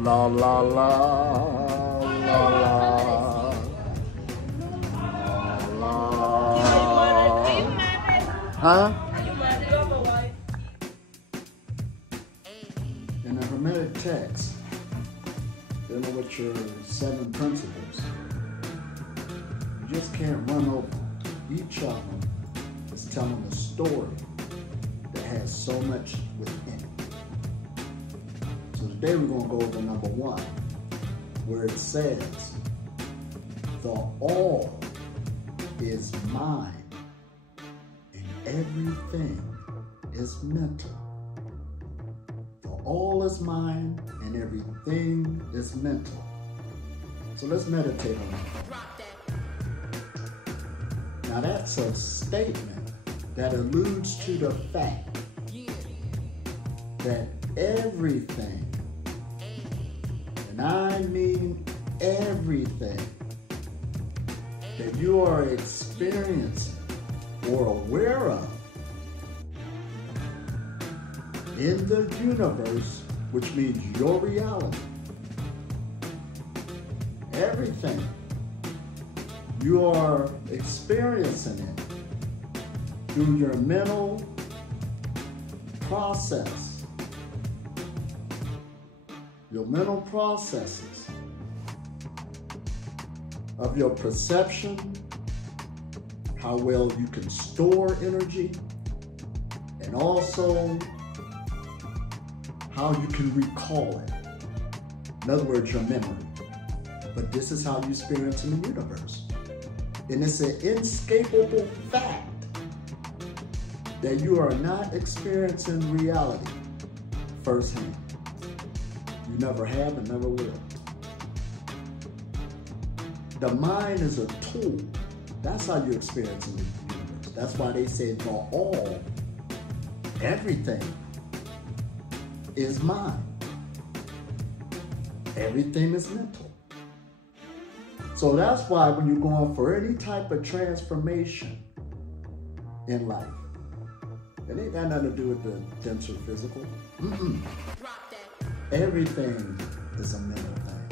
La la la la la la. Huh? In a Hermetic text, dealing with your 7 principles, you just can't run over each of them. It's telling a story that has so much within it. So today we're going to go over number 1, where it says, the all is mind and everything is mental. The all is mind and everything is mental. So let's meditate on that. Now that's a statement that alludes to the fact that everything, and I mean everything, that you are experiencing or aware of in the universe, which means your reality, everything you are experiencing it through your mental process, your mental processes of your perception, how well you can store energy, and also how you can recall it. In other words, your memory. But this is how you experience in the universe. And it's an inescapable fact that you are not experiencing reality firsthand. You never have and never will. The mind is a tool. That's how you experience in the universe. That's why they say the all, everything is mind. Everything is mental. So that's why when you're going for any type of transformation in life, it ain't got nothing to do with the denser physical. Everything is a mental thing.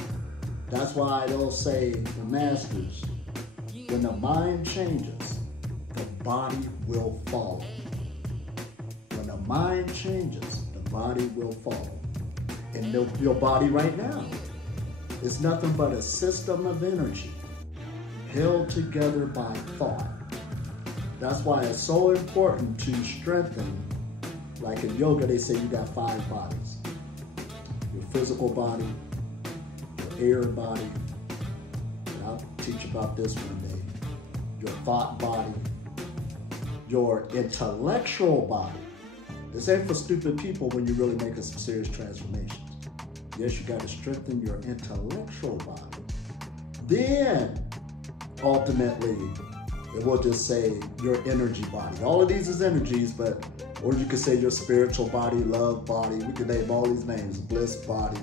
That's why they'll say, the masters, when the mind changes, the body will follow. When the mind changes, the body will follow. And your body right now is nothing but a system of energy held together by thought. That's why it's so important to strengthen. Like in yoga, they say you got 5 bodies. Your physical body, your air body, and I'll teach about this one day, your thought body, your intellectual body. This ain't for stupid people when you're really making some serious transformations. Yes, you got to strengthen your intellectual body. Then, ultimately, it will just say your energy body. All of these is energies, but, or you could say your spiritual body, love body. We could name all these names, bliss body.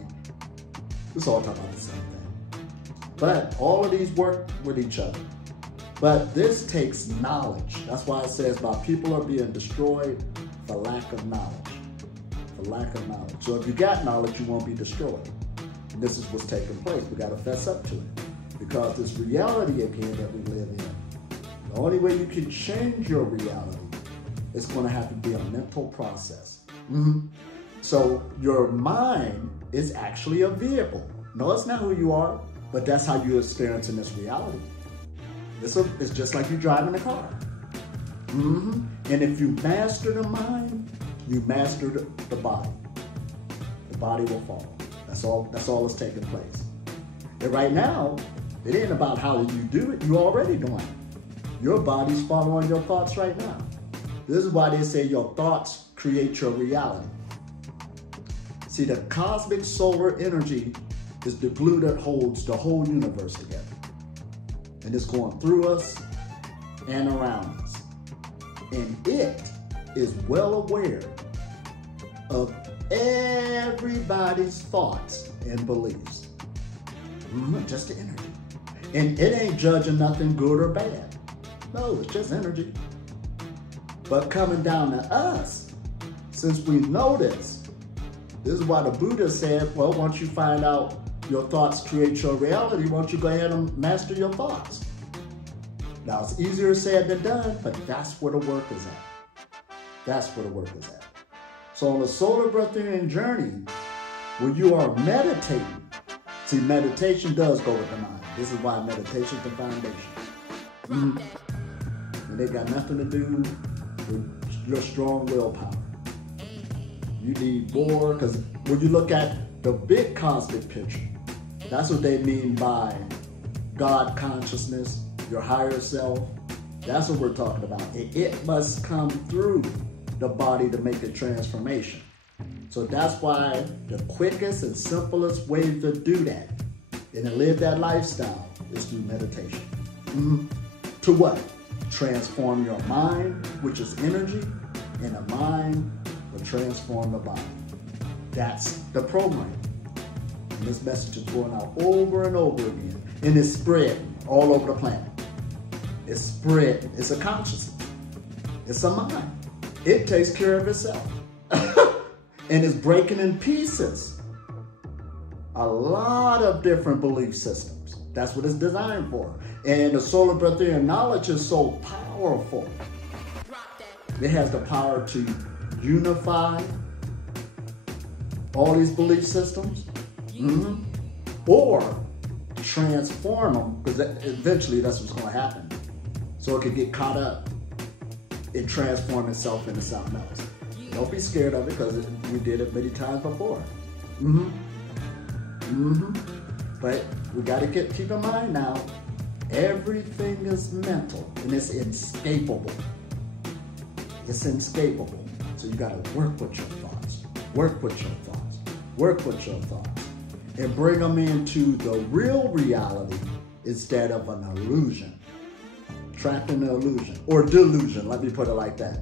It's all talking about the same thing. But all of these work with each other. But this takes knowledge. That's why it says about people are being destroyed for lack of knowledge. For lack of knowledge. So if you got knowledge, you won't be destroyed. And this is what's taking place. We got to fess up to it. Because this reality again that we live in, the only way you can change your reality is going to have to be a mental process. So your mind is actually a vehicle. No, it's not who you are, but that's how you're experiencing this reality. It's just like you driving a car. And if you master the mind, you master the body. The body will follow. That's all that's taking place. And right now, it ain't about how you do it. You're already doing it. Your body's following your thoughts right now. This is why they say your thoughts create your reality. See, the cosmic solar energy is the glue that holds the whole universe together. And it's going through us and around us. And it is well aware of everybody's thoughts and beliefs. Just the energy. And it ain't judging nothing good or bad. No, it's just energy. But coming down to us, since we know this, This is why the Buddha said, well, once you find out your thoughts create your reality, why don't you go ahead and master your thoughts? Now, it's easier said than done, but that's where the work is at. That's where the work is at. So on the solar breatharian journey, when you are meditating, see, meditation does go with the mind. This is why meditation is the foundation. And they got nothing to do with your strong willpower. You need more, because when you look at the big cosmic picture, that's what they mean by God consciousness, your higher self. That's what we're talking about. It must come through the body to make a transformation. So that's why the quickest and simplest way to do that and to live that lifestyle is through meditation. To what? Transform your mind, which is energy, and the mind will transform the body. That's the program. And this message is going out over and over again. And it's spreading all over the planet. It's spreading. It's a consciousness. It's a mind. It takes care of itself. And it's breaking in pieces a lot of different belief systems. That's what it's designed for. And the solar breatharian knowledge is so powerful. It has the power to unify all these belief systems, or transform them, because eventually that's what's going to happen. So it can get caught up and transform itself into something else. Don't be scared of it, because we did it many times before. But we got to keep in mind now, everything is mental and it's inescapable. It's inescapable. So you got to work with your thoughts, work with your thoughts, work with your thoughts, and bring them into the real reality instead of an illusion. Trapped in the illusion, or delusion, let me put it like that.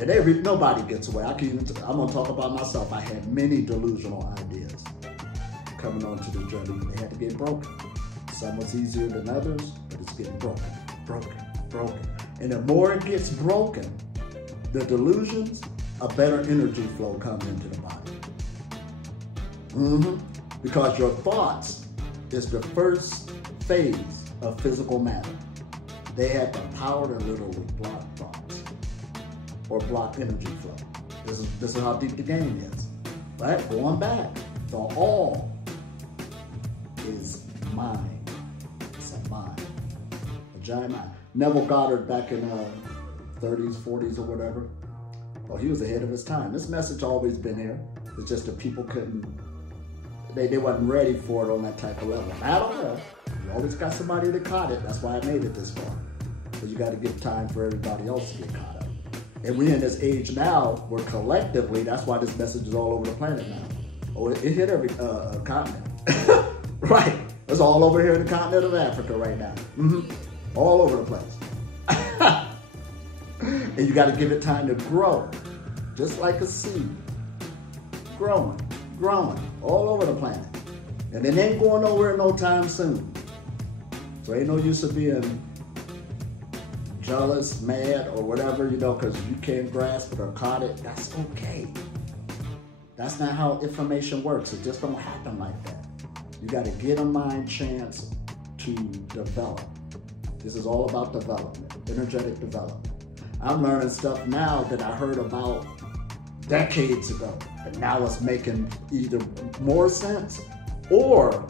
And nobody gets away. I'm gonna talk about myself. I had many delusional ideas coming onto the journey. They had to get broken. Some was easier than others, but it's getting broken, broken, broken. And the more it gets broken, the delusions, a better energy flow comes into the body. Because your thoughts is the first phase of physical matter. They have the power to literally block thoughts or block energy flow. This is how deep the game is. Right? Going back, the all is mind. It's a mind. A giant mind. Neville Goddard back in 30s, 40s or whatever. Well, he was ahead of his time. This message always been here. It's just that people couldn't, they wasn't ready for it on that type of level. I don't know. You always got somebody that caught it. That's why I made it this far. But you got to give time for everybody else to get caught up. And we're in this age now where collectively, that's why this message is all over the planet now. Oh, it hit every continent. Right. It's all over here in the continent of Africa right now. All over the place. And you got to give it time to grow. Just like a seed. Growing, growing, all over the planet. And it ain't going nowhere no time soon. So ain't no use of being jealous, mad, or whatever, because you can't grasp it or caught it. That's okay. That's not how information works. It just don't happen like that. You got to get a mind chance to develop. This is all about development, energetic development. I'm learning stuff now that I heard about decades ago, but now it's making either more sense, or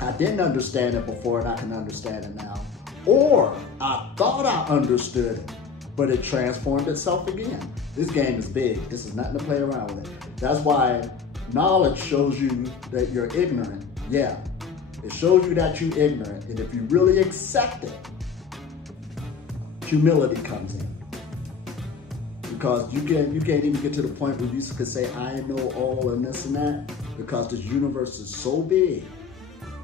I didn't understand it before and I can understand it now, or I thought I understood it, but it transformed itself again. This game is big. This is nothing to play around with it. That's why knowledge shows you that you're ignorant. Yeah, it shows you that you're ignorant, and if you really accept it, humility comes in. Because you can't even get to the point where you could say, I know all and this and that, because this universe is so big,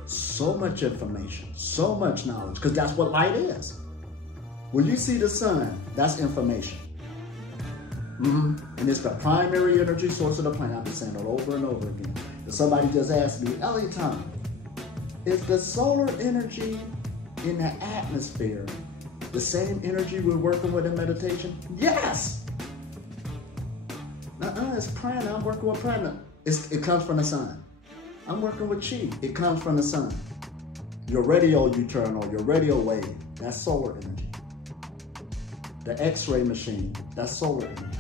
so much information, so much knowledge, because that's what light is. When you see the sun, that's information. And it's the primary energy source of the planet. I've been saying it over and over again. And somebody just asked me, Ellie Tom, is the solar energy in the atmosphere the same energy we're working with in meditation? Yes! It's prana. I'm working with prana. It comes from the sun. I'm working with chi. It comes from the sun. Your radio you turn on, your radio wave, that's solar energy. The X-ray machine, that's solar energy.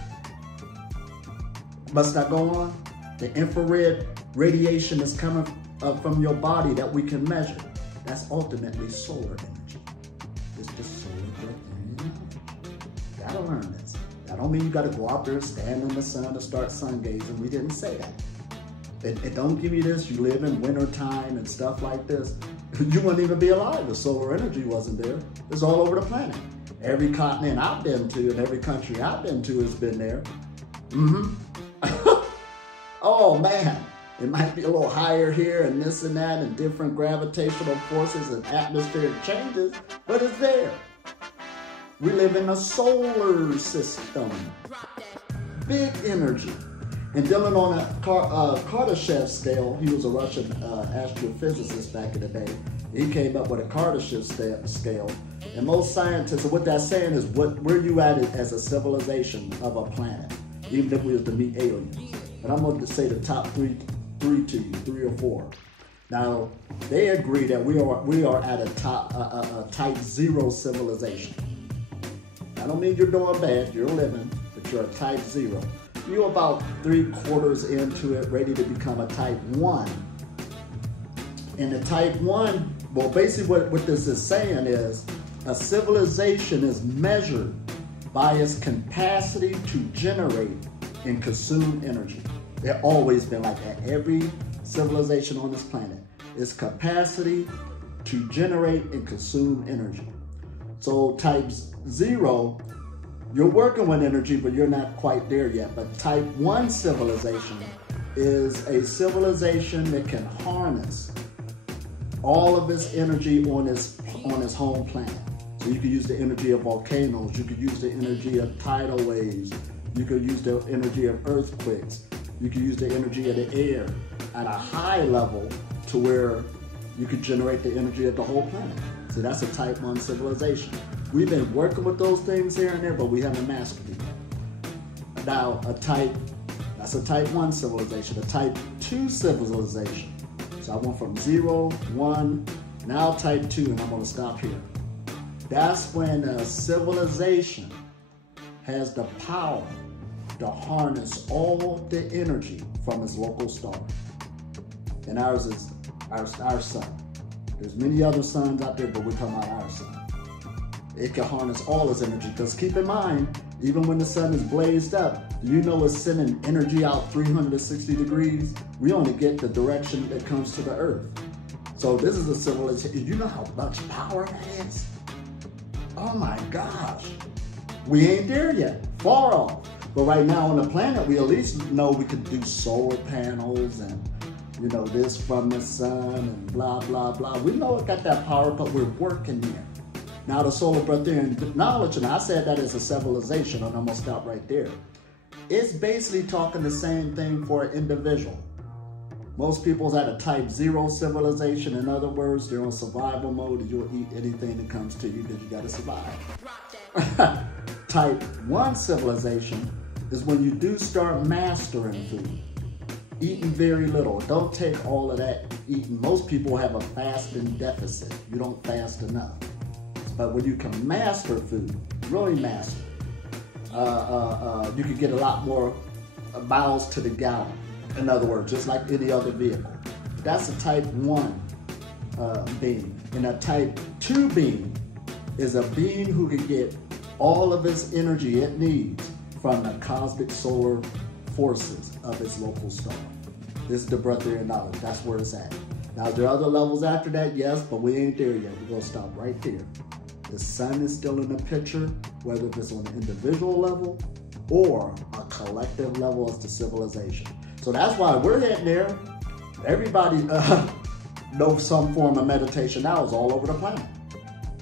Must I go on? The infrared radiation that's coming from your body that we can measure, that's ultimately solar energy. It's just solar breatharian. Gotta learn this. That don't mean you gotta go out there and stand in the sun to start sun gazing. We didn't say that. It don't give you this. You live in winter time and stuff like this. You wouldn't even be alive if solar energy wasn't there. It's all over the planet. Every continent I've been to and every country I've been to has been there. Oh man, it might be a little higher here and this and that and different gravitational forces and atmospheric changes, but it's there. We live in a solar system. Big energy. And dealing on a Kardashev scale, he was a Russian astrophysicist back in the day. He came up with a Kardashev scale. And most scientists, what that's saying is where you at as a civilization of a planet, even if we was to meet aliens. But I'm going to say the top three to you, 3 or 4. Now, they agree that we are at a type 0 civilization. I don't mean you're doing bad, you're living, but you're a type 0. You're about 3/4 into it, ready to become a type 1. And the type 1, well, basically what this is saying is a civilization is measured by its capacity to generate and consume energy. It's always been like that. Every civilization on this planet is capacity to generate and consume energy. So type 0, you're working with energy, but you're not quite there yet. But type 1 civilization is a civilization that can harness all of its energy on its home planet. So you can use the energy of volcanoes, you could use the energy of tidal waves, you could use the energy of earthquakes, you could use the energy of the air at a high level to where you could generate the energy of the whole planet. So that's a type 1 civilization. We've been working with those things here and there, but we haven't mastered it yet. Now, that's a type 1 civilization, a type 2 civilization. So I went from 0, 1, now type 2, and I'm gonna stop here. That's when a civilization has the power to harness all the energy from its local star. And ours is our sun. There's many other suns out there, but we're talking about our sun. It can harness all its energy, because keep in mind, even when the sun is blazed up, you know it's sending energy out 360 degrees. We only get the direction that comes to the earth. So this is a civilization. You know how much power that is? Oh my gosh. We ain't there yet, far off. But right now on the planet, we at least know we could do solar panels and this from the sun and blah, blah, blah. We know it got that power, but we're working there. Now the solar breatharian knowledge, and I said that is a civilization, and I'm gonna stop right there. It's basically talking the same thing for an individual. Most people's at a type 0 civilization. In other words, they're on survival mode and you'll eat anything that comes to you because you gotta survive. Type 1 civilization is when you do start mastering food. Eating very little. Don't take all of that eating. Most people have a fasting deficit. You don't fast enough. But when you can master food, really master, you can get a lot more miles to the gallon. In other words, just like any other vehicle. That's a type 1 being. And a type 2 being is a being who can get all of its energy it needs from the cosmic solar forces of its local star. This is the breatharian knowledge. That's where it's at. Now, there are other levels after that, yes, but we ain't there yet. We're gonna stop right there. The sun is still in the picture, whether it's on an individual level or a collective level as the civilization. So that's why we're heading there. Everybody knows some form of meditation now is all over the planet.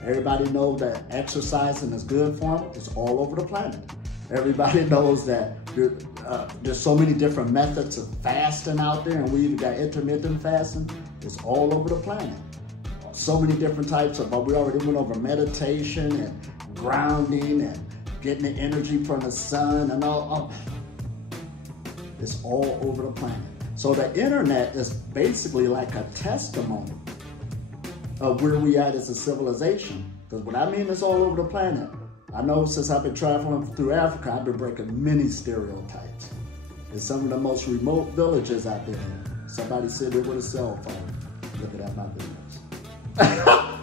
Everybody knows that exercising is good for them. It's all over the planet. Everybody knows that there's so many different methods of fasting out there, and we even got intermittent fasting. It's all over the planet. So many different types of, but we already went over meditation and grounding and getting the energy from the sun and all. It's all over the planet. So the internet is basically like a testimony of where we at as a civilization. Because what I mean is all over the planet. I know since I've been traveling through Africa, I've been breaking many stereotypes. In some of the most remote villages I've been in, somebody sitting there with a cell phone looking at my videos.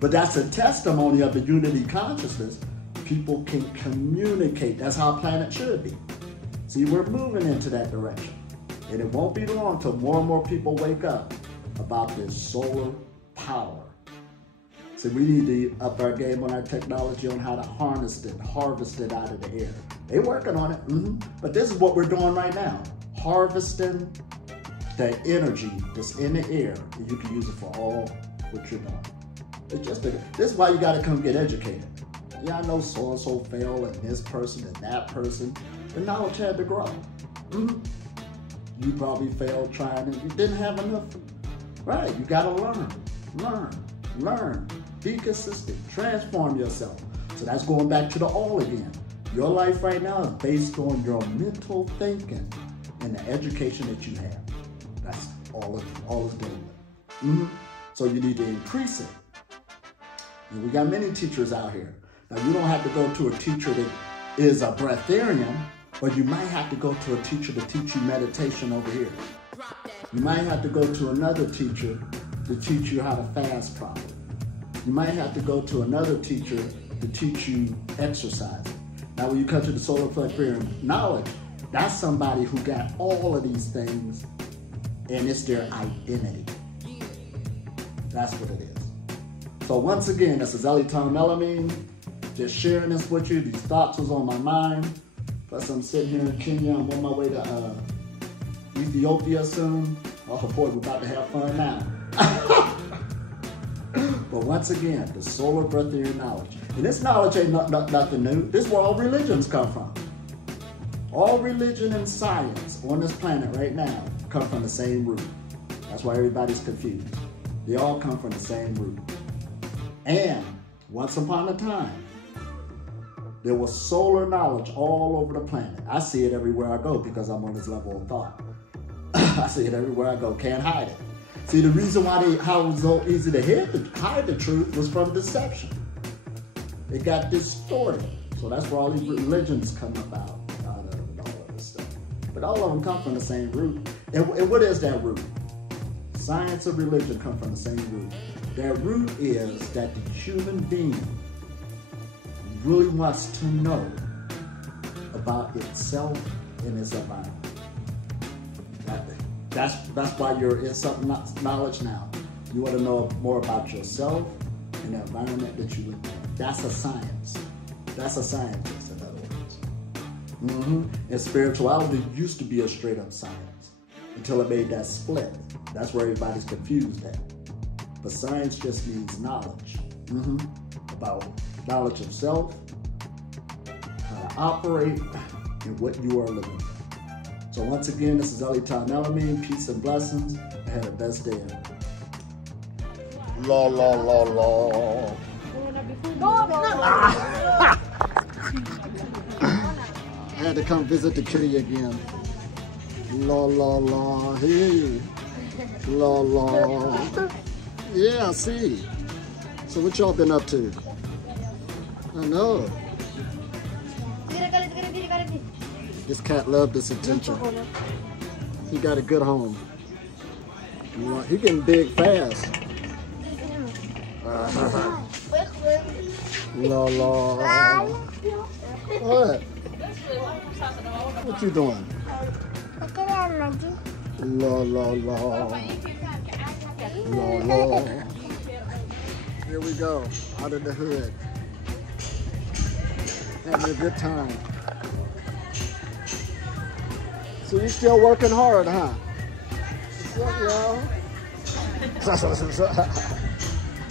But that's a testimony of the unity consciousness. People can communicate. That's how a planet should be. See, we're moving into that direction. And it won't be long till more and more people wake up about this solar power. So we need to up our game on our technology on how to harness it, harvest it out of the air. They're working on it, but this is what we're doing right now. Harvesting the energy that's in the air, and you can use it for all what you're doing. It's just this is why you gotta come get educated. Yeah, I know so-and-so failed and this person and that person. The knowledge had to grow. You probably failed trying and you didn't have enough. Right, you gotta learn. Be consistent, transform yourself. So that's going back to the all again. Your life right now is based on your mental thinking and the education that you have. That's all it's dealing with. So you need to increase it. And we got many teachers out here. Now you don't have to go to a teacher that is a breatharian, but you might have to go to a teacher to teach you meditation over here. You might have to go to another teacher to teach you how to fast properly. You might have to go to another teacher to teach you exercise. Now when you come to the solar Breatharian knowledge, that's somebody who got all of these things and it's their identity. That's what it is. So once again, this is Ellie Tom Melamine, just sharing this with you. These thoughts was on my mind. Plus I'm sitting here in Kenya. I'm on my way to Ethiopia soon. Oh boy, we're about to have fun now. But once again, the solar Breatharian knowledge. And this knowledge ain't nothing new. This is where all religions come from. All religion and science on this planet right now come from the same root. That's why everybody's confused. They all come from the same root. And once upon a time, there was solar knowledge all over the planet. I see it everywhere I go because I'm on this level of thought. I see it everywhere I go, can't hide it. See, the reason why how it was so easy to hide the truth was from deception. It got distorted. So that's where all these religions come about out of and all of this stuff. But all of them come from the same root. And what is that root? Science and religion come from the same root. That root is that the human being really wants to know about itself and its environment. That's why you're in some knowledge now. You want to know more about yourself and the environment that you live in. That's a science. That's a scientist, in other words. And spirituality used to be a straight up science until it made that split. That's where everybody's confused at. But science just means knowledge. About knowledge of self, how to operate, and what you are living in. So once again, this is Ellie Tom Melamine. Peace and blessings. I had the best day ever. La la la la. I had to come visit the kitty again. La la la. Hey. La la. Yeah, I see. So what y'all been up to? I know. This cat loved this attention. He got a good home. He getting big fast. La la. What? What you doing? La la la. La la. Here we go, out of the hood. Having a good time. So you're still working hard, huh? What's up, y'all?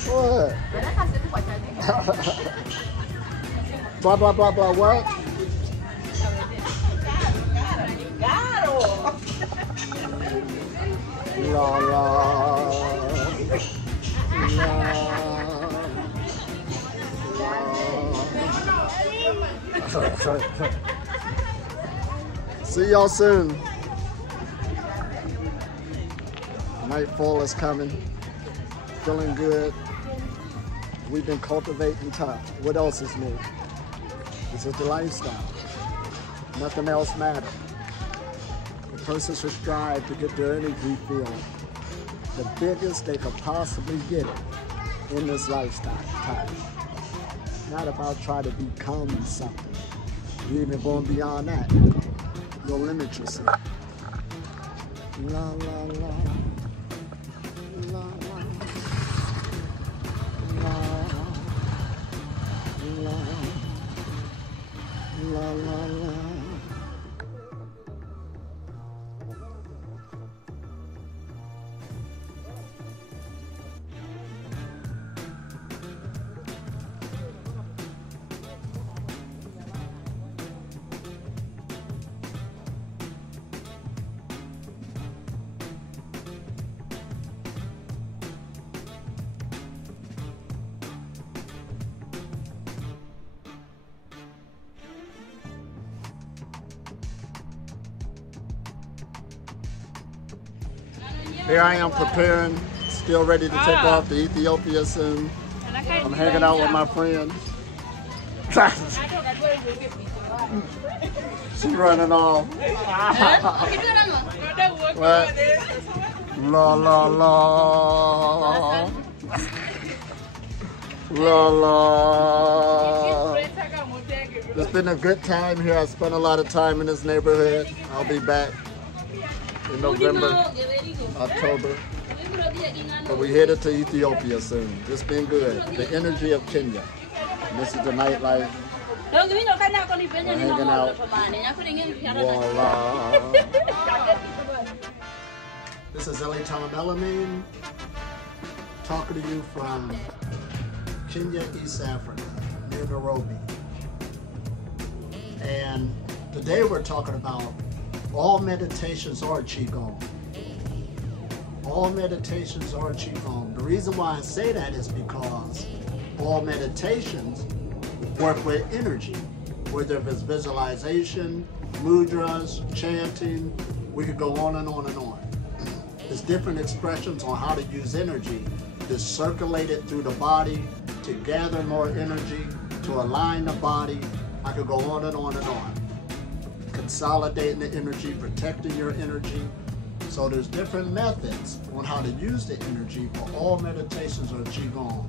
What? Blah, blah, blah, blah, what? La, la. La. See y'all soon. Nightfall is coming. Feeling good. We've been cultivating time. What else is new? This is the lifestyle. Nothing else matters. The person should strive to get their energy field the biggest they could possibly get it in this lifestyle time. Not about trying to become something. You're even going beyond that. You'll limit yourself. La la la. La la. La la. La la la. Here I am preparing, still ready to take off to Ethiopia soon. I'm hanging out with my friends. She's running off. What? La la la. La la. It's been a good time here. I spent a lot of time in this neighborhood. I'll be back in November, October. But we headed to Ethiopia soon. It's been good. The energy of Kenya. And this is the nightlife. We're hanging out. Voila. This is Ellie Tom Elamine talking to you from Kenya, East Africa, near Nairobi. And today we're talking about all meditations are Qigong. All meditations are Qigong. The reason why I say that is because all meditations work with energy, whether it's visualization, mudras, chanting, we could go on and on and on. There's different expressions on how to use energy to circulate it through the body, to gather more energy, to align the body. I could go on and on and on. Consolidating the energy, protecting your energy. So there's different methods on how to use the energy, but all meditations are Qigong.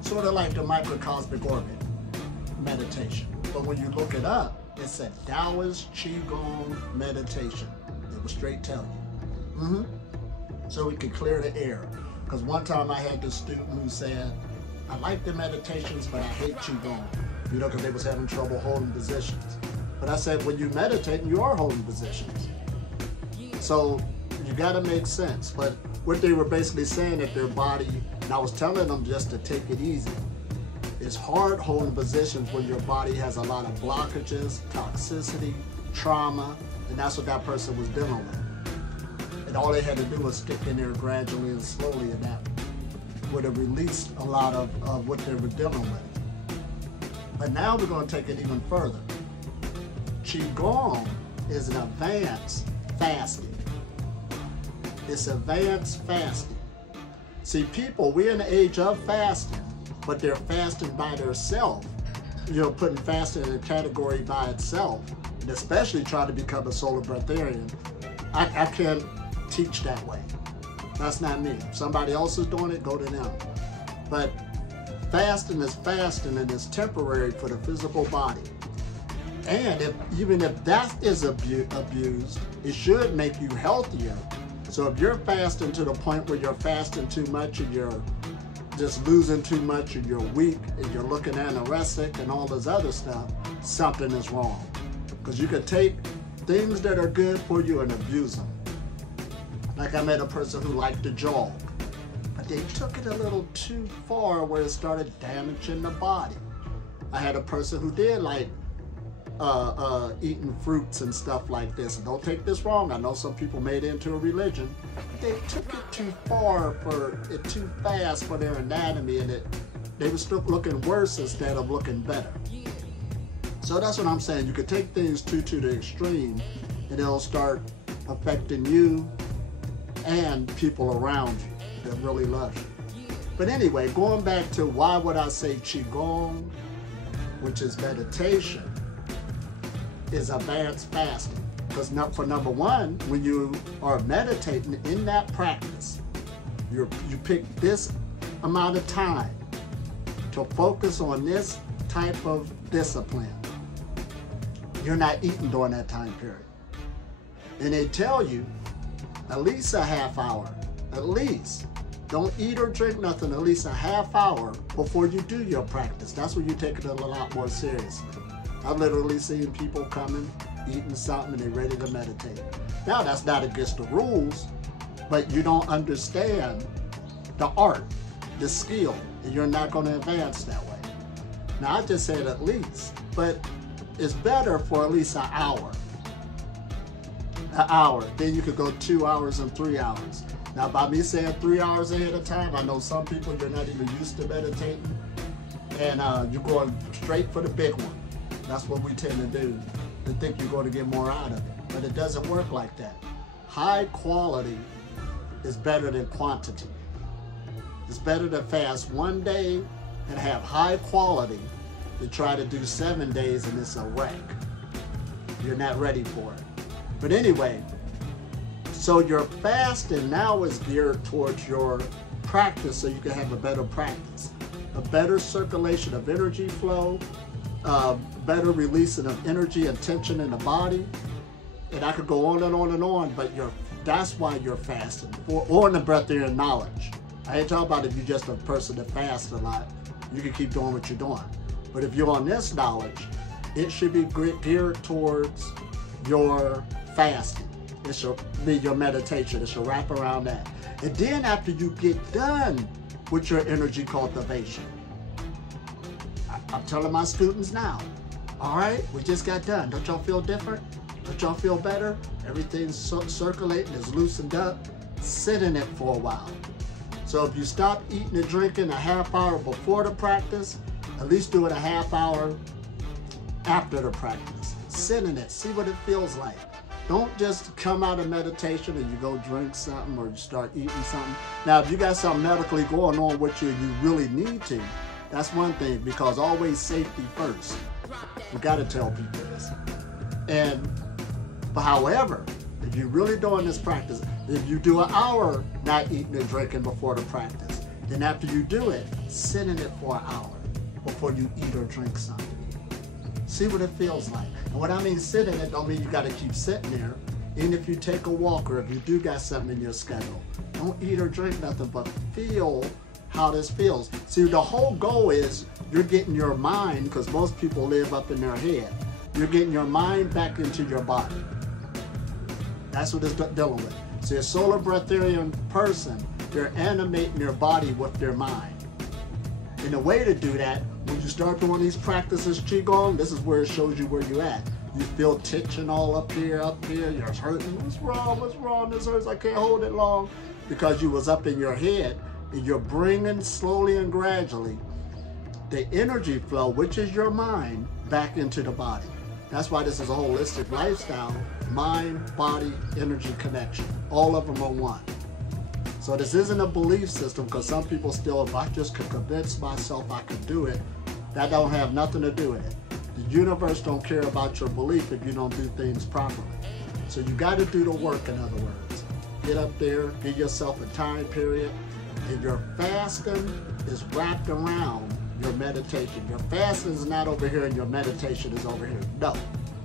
Sort of like the microcosmic orbit meditation. But when you look it up, it's a Taoist Qigong meditation. It will straight tell you. So we can clear the air. Because one time I had this student who said, I like the meditations, but I hate Qigong. You know, because they was having trouble holding positions. But I said, when you meditate, you are holding positions. So you got to make sense. But what they were basically saying that their body, and I was telling them just to take it easy. It's hard holding positions when your body has a lot of blockages, toxicity, trauma, and that's what that person was dealing with. And all they had to do was stick in there gradually and slowly, and that would have released a lot of what they were dealing with. But now we're going to take it even further. Qigong is an advanced fasting. It's advanced fasting. See, people, we're in the age of fasting, but they're fasting by themselves. You know, putting fasting in a category by itself, and especially trying to become a solar breatharian. I can't teach that way. That's not me. If somebody else is doing it, go to them. But fasting is fasting, and it's temporary for the physical body. And even if that is abused, it should make you healthier. So if you're fasting to the point where you're fasting too much and you're just losing too much and you're weak and you're looking anorexic and all this other stuff, something is wrong. Because you could take things that are good for you and abuse them. Like I met a person who liked to jog, but they took it a little too far where it started damaging the body. I had a person who did like eating fruits and stuff like this. And don't take this wrong. I know some people made it into a religion. But they took it too far for it, too fast for their anatomy, and they were still looking worse instead of looking better. So that's what I'm saying. You could take things to the extreme, and it'll start affecting you and people around you that really love you. But anyway, going back to why would I say Qigong, which is meditation, is advanced fasting. Because for number one, when you are meditating in that practice, you pick this amount of time to focus on this type of discipline. You're not eating during that time period. And they tell you at least a half hour, at least. Don't eat or drink nothing at least a half hour before you do your practice. That's when you take it a lot more seriously. I've literally seen people coming, eating something, and they're ready to meditate. Now, that's not against the rules, but you don't understand the art, the skill, and you're not going to advance that way. Now, I just said at least, but it's better for at least an hour. An hour. Then you could go 2 hours and 3 hours. Now, by me saying 3 hours ahead of time, I know some people, you're not even used to meditating, and you're going straight for the big one. That's what we tend to do, to think you're going to get more out of it. But it doesn't work like that. High quality is better than quantity. It's better to fast one day and have high quality than try to do 7 days and it's a wreck. You're not ready for it. But anyway, so your fasting now is geared towards your practice so you can have a better practice, a better circulation of energy flow, better releasing of energy and tension in the body. And I could go on and on and on, but that's why you're fasting, or in the Breatharian knowledge. I ain't talking about if you're just a person that fasts a lot, you can keep doing what you're doing. But if you're on this knowledge, it should be geared towards your fasting. It should be your meditation. It should wrap around that. And then after you get done with your energy cultivation, I'm telling my students now, all right, we just got done. Don't y'all feel different? Don't y'all feel better? Everything's circulating, is loosened up. Sit in it for a while. So if you stop eating and drinking a half hour before the practice, at least do it a half hour after the practice. Sit in it, see what it feels like. Don't just come out of meditation and you go drink something or you start eating something. Now, if you got something medically going on with you and you really need to, that's one thing, because always safety first. We got to tell people this. But however, if you're really doing this practice, if you do an hour not eating and drinking before the practice, then after you do it, sit in it for an hour before you eat or drink something. See what it feels like. And what I mean sit in it don't mean you got to keep sitting there. Even if you take a walk or if you do got something in your schedule, don't eat or drink nothing, but feel how this feels. See, the whole goal is you're getting your mind, because most people live up in their head, you're getting your mind back into your body. That's what it's dealing with. So a solar breatharian person, they're animating their body with their mind. And the way to do that, when you start doing these practices, Qigong, this is where it shows you where you're at. You feel tension all up here, you're hurting. What's wrong, this hurts, I can't hold it long. Because you was up in your head, and you're bringing slowly and gradually the energy flow, which is your mind, back into the body. That's why this is a holistic lifestyle, mind, body, energy connection. All of them are one. So this isn't a belief system, because some people still, if I just could convince myself I could do it, that don't have nothing to do with it. The universe don't care about your belief if you don't do things properly. So you got to do the work, in other words. Get up there, give yourself a time period, and your fasting is wrapped around your meditation. Your fasting is not over here and your meditation is over here. No,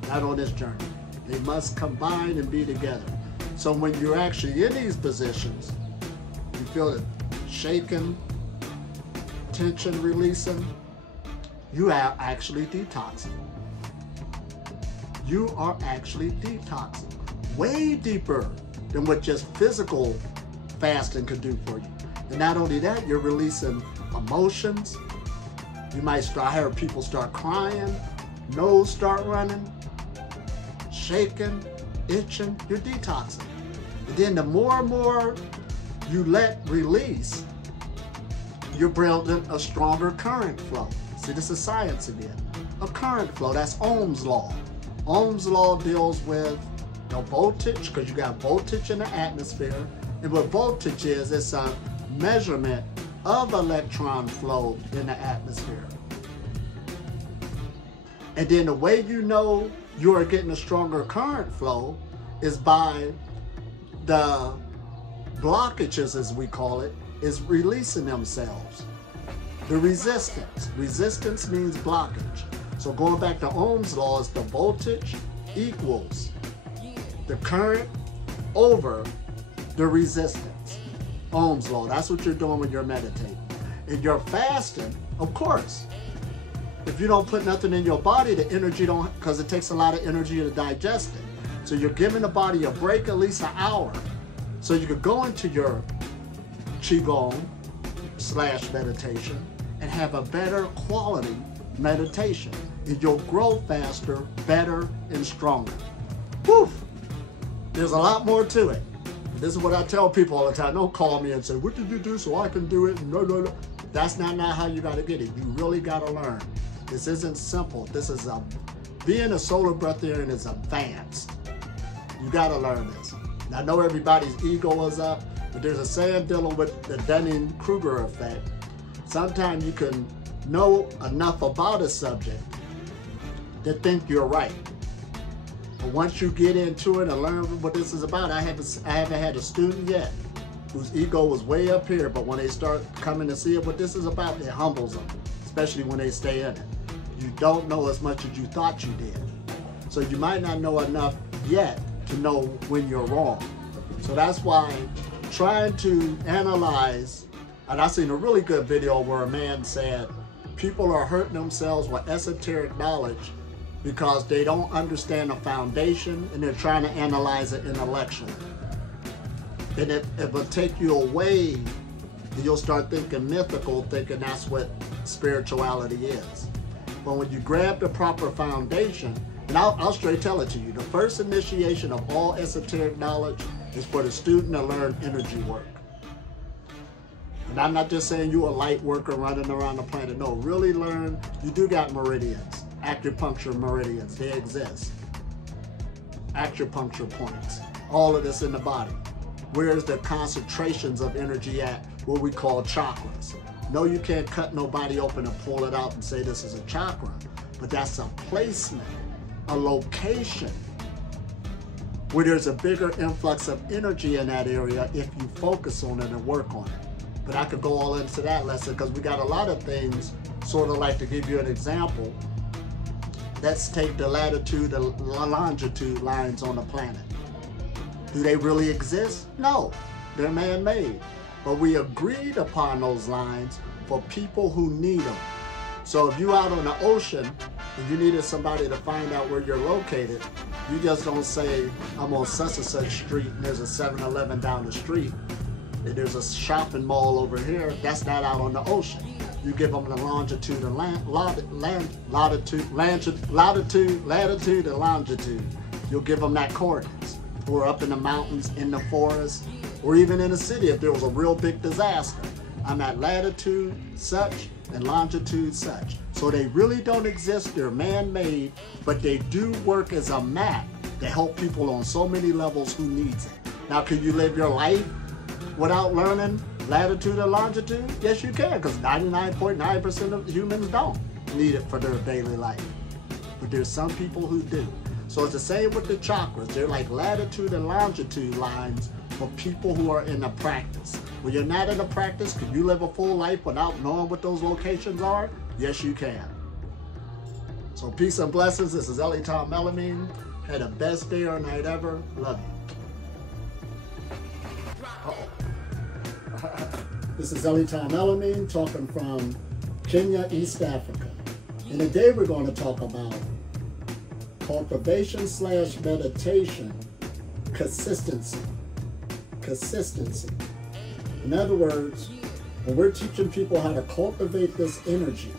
not on this journey. They must combine and be together. So when you're actually in these positions, you feel it shaking, tension releasing, you are actually detoxing. You are actually detoxing. Way deeper than what just physical fasting could do for you. And not only that, you're releasing emotions. You might start, I heard people start crying, nose start running, shaking, itching, you're detoxing. And then the more and more you let release, you're building a stronger current flow. See, this is science again. A current flow, that's Ohm's law. Ohm's law deals with the voltage, because you got voltage in the atmosphere, And what voltage is, it's a measurement of electron flow in the atmosphere. And then the way you know you are getting a stronger current flow is by the blockages, as we call it, is releasing themselves. The resistance. Resistance means blockage. So going back to Ohm's law, is the voltage equals the current over the resistance. Ohm's law. That's what you're doing when you're meditating. And you're fasting, of course. If you don't put nothing in your body, the energy don't, because it takes a lot of energy to digest it. So you're giving the body a break at least an hour. So you could go into your Qigong / meditation and have a better quality meditation. And you'll grow faster, better, and stronger. Woof! There's a lot more to it. This is what I tell people all the time. Don't call me and say, what did you do so I can do it? No. That's not how you got to get it. You really got to learn. This isn't simple. This is being a solar breatharian is advanced. You got to learn this. And I know everybody's ego is up, but there's a saying dealing with the Dunning-Kruger effect. Sometimes you can know enough about a subject to think you're right. But once you get into it and learn what this is about, I haven't had a student yet whose ego was way up here, but when they start coming to see what this is about, it humbles them, especially when they stay in it. You don't know as much as you thought you did. So you might not know enough yet to know when you're wrong. So that's why trying to analyze, and I seen a really good video where a man said, people are hurting themselves with esoteric knowledge because they don't understand the foundation and they're trying to analyze it intellectually. And it will take you away, and you'll start thinking mythical, thinking that's what spirituality is. But when you grab the proper foundation, and I'll straight tell it to you, the first initiation of all esoteric knowledge is for the student to learn energy work. And I'm not just saying you're a light worker running around the planet. No, really learn. You do got meridians, acupuncture meridians. They exist. Acupuncture points. All of this in the body. Where's the concentrations of energy at? What we call chakras. No, you can't cut nobody open and pull it out and say this is a chakra. But that's a placement, a location where there's a bigger influx of energy in that area if you focus on it and work on it. But I could go all into that lesson because we got a lot of things, sort of like to give you an example. Let's take the latitude and longitude lines on the planet. Do they really exist? No, they're man-made. But we agreed upon those lines for people who need them. So if you're out on the ocean and you needed somebody to find out where you're located, you just don't say, I'm on such and such street and there's a 7-Eleven down the street and there's a shopping mall over here. That's not out on the ocean. You give them the longitude and latitude and longitude. You'll give them that coordinates. Or up in the mountains, in the forest, or even in a city if there was a real big disaster. I'm at latitude such and longitude such. So they really don't exist, they're man-made, but they do work as a map to help people on so many levels who needs it. Now, can you live your life without learning latitude and longitude? Yes, you can, because 99.9% of humans don't need it for their daily life. But there's some people who do. So it's the same with the chakras. They're like latitude and longitude lines for people who are in the practice. When you're not in the practice, can you live a full life without knowing what those locations are? Yes, you can. So peace and blessings. This is Ellie Tom Melamine. Had the best day or night ever. Love you. This is Ellie Tom Melamine talking from Kenya, East Africa. And today we're going to talk about cultivation / meditation, consistency. Consistency. In other words, when we're teaching people how to cultivate this energy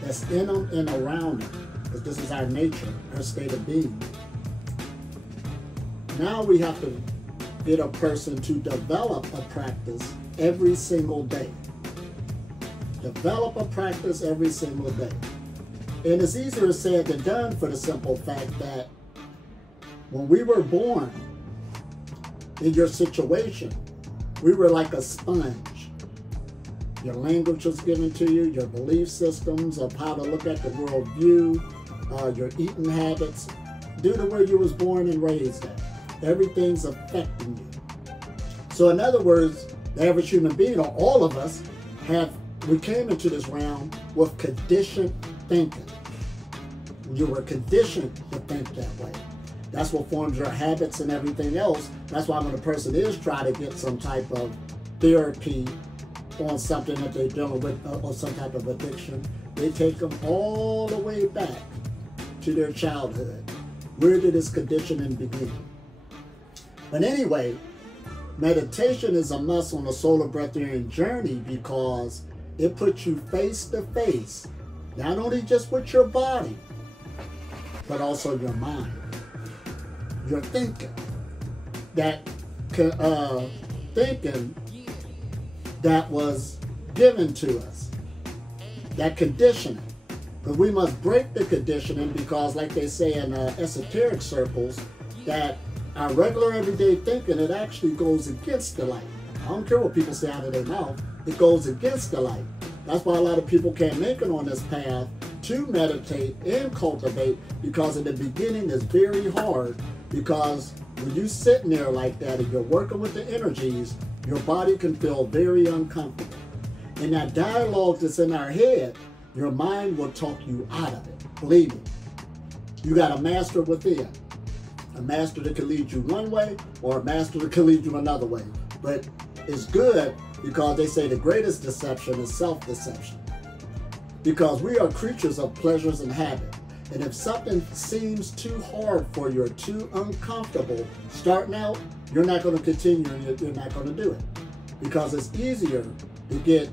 that's in them and around them, because this is our nature, our state of being, now we have to get a person to develop a practice every single day. Develop a practice every single day. And it's easier said than done for the simple fact that when we were born in your situation, We were like a sponge. Your language was given to you, your belief systems of how to look at the world view, your eating habits, due to where you was born and raised at. Everything's affecting you. So in other words, the average human being, or all of us, we came into this realm with conditioned thinking. You were conditioned to think that way. That's what forms your habits and everything else. That's why when a person is trying to get some type of therapy on something that they're dealing with, or some type of addiction, they take them all the way back to their childhood. Where did this conditioning begin? But anyway, meditation is a must on the solar breatharian journey because it puts you face to face, not only just with your body, but also your mind, your thinking. That thinking that was given to us, that conditioning. But we must break the conditioning because, like they say in esoteric circles, that our regular everyday thinking, it actually goes against the light. I don't care what people say out of their mouth, it goes against the light. That's why a lot of people can't make it on this path to meditate and cultivate, because in the beginning it's very hard, because when you're sitting there like that and you're working with the energies, your body can feel very uncomfortable. And that dialogue that's in our head, your mind will talk you out of it. Believe me. You got a master within. A master that can lead you one way, or a master that can lead you another way. But it's good because they say the greatest deception is self-deception. Because we are creatures of pleasures and habit. And if something seems too hard for you or too uncomfortable starting out, you're not going to continue and you're not going to do it. Because it's easier to get